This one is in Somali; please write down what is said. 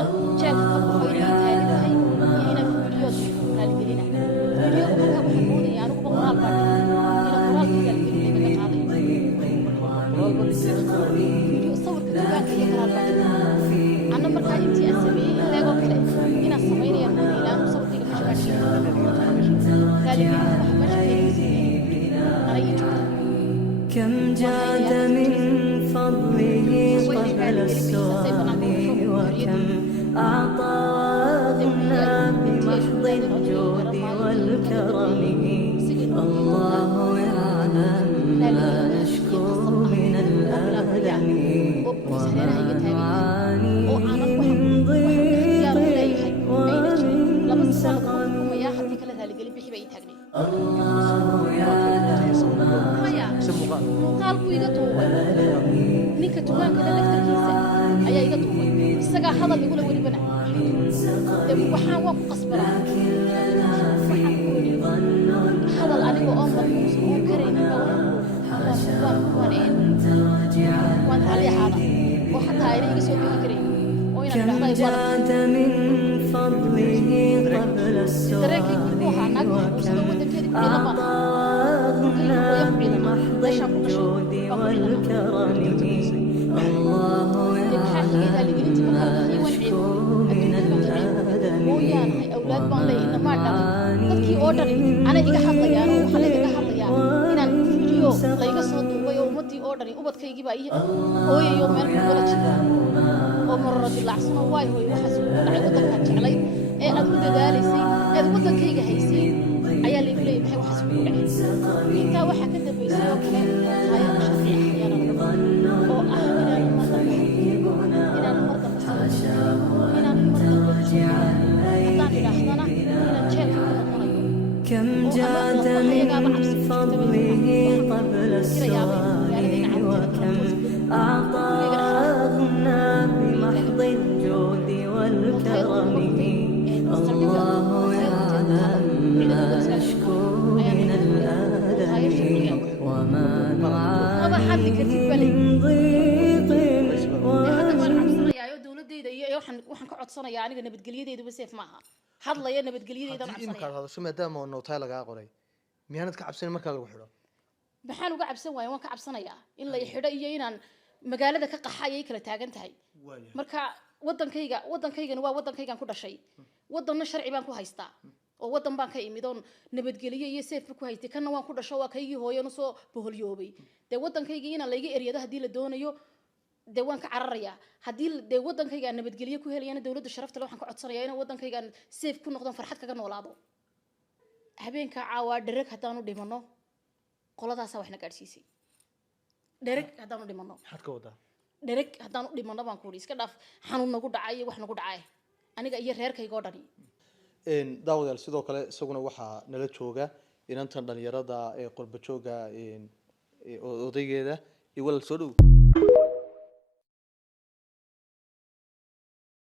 إن جاك كبحوي تاجد هاي هنا فيديو قال لنا فيديو مرة محمود يعني أنا بقرال بعد هنا قرال كذا اللي قاعد قرال بدي فيديو صور كتبان كذا قرال بعد أنا مرة أنتي أسمي لا قبله هنا الصمين يا مودي لا مصور كذا مش ماشي قال لي مش ماشي أنا يجوا كم جاد من فضله قبل السؤال وكم أعطى وأغنى بمحض الجود والكرم الله يعلم ما نشكو من الألم وما نعاني من ضيق ومن سقم الله يعلم muuqaalku iga duubay ninka dukaanka laftarkiisa ayaa iga duubay isaga hadal igula waribana waxaan waa ku qasbanaa hadal aniga oo marmuusan karaynin waan hali hada oo xataa ayna iga soo bixi karayn oo inaan idhahdo من فضله قبل السؤال وكم أعطى وأغنى بمحض الجود والكرم الله يعلم ما نشكو من الألم mooyaane awlaad baan leeyahay dhammaan dadkii oo dhan ana iga hadlayaan oo waxa laga hadlayaa inaan video layga soo duubay oo ummadii oo dhan ubadkaygii baa hooyayo meel ku wada jira oo marra dilacsan oo way hooyo waxa soo dhacay wadanka jeclay ee aad u dadaalaysay ee wadankayga haysay ayaa la iibleeyay maxay waxa soo dhacay inta waxa ka dambeysay oo kale hay'ad sharci ah ayaa laga oo ah inaan marka inaan marka كم جاد من فضله قبل السؤال وكم أعطى وأغنى بمحض الجود والكرم الله يعلم ما نشكو من الألم وما نعاني من ضيق waxaan ka codsanayaa aniga nabadgelyadeedu seef maaha hadlaya nabadgelyadeedu haddii imkaan hadasho maadaama oo nootay lagaa qoray miyaanad ka cabsanin marka lagu xidho maxaan uga cabsan waayay waan ka cabsanayaa in la xidho iyo inaan magaalada ka qaxayay kala taagan tahay marka wadankaygan waa wadankaygan ku dhashay wadanna sharci baan ku haystaa oo wadan baan ka imid oo nabadgelyo iyo seef ku haystay kana waan ku dhasho waa kaygii hooyana soo boholyoobay de wadankayga inaan layga eriyada hadii la doonayo de waan ka cararaya hadii de wadankayga nabadgelyo ku helayana dawladda sharafta waxaan ka codsanayaa in wadankayga safe ku noqdon farxad kaga noolaado habeenka caawa dhereg hadaan u dhimano qoladaas waxna gaarsiisay dhereg hadaan u dhimano maxaad ka wadaa dhereg hadaan u dhimano baan ku iska dhaaf xanuun nagu dhacay wax nagu dhacay aniga iyo reerkayga oo dhani daawadayaal sidoo kale isaguna waxaa nala jooga inantan dhalinyarada ee qurba jooga odaygeeda iyo walaal soo dhow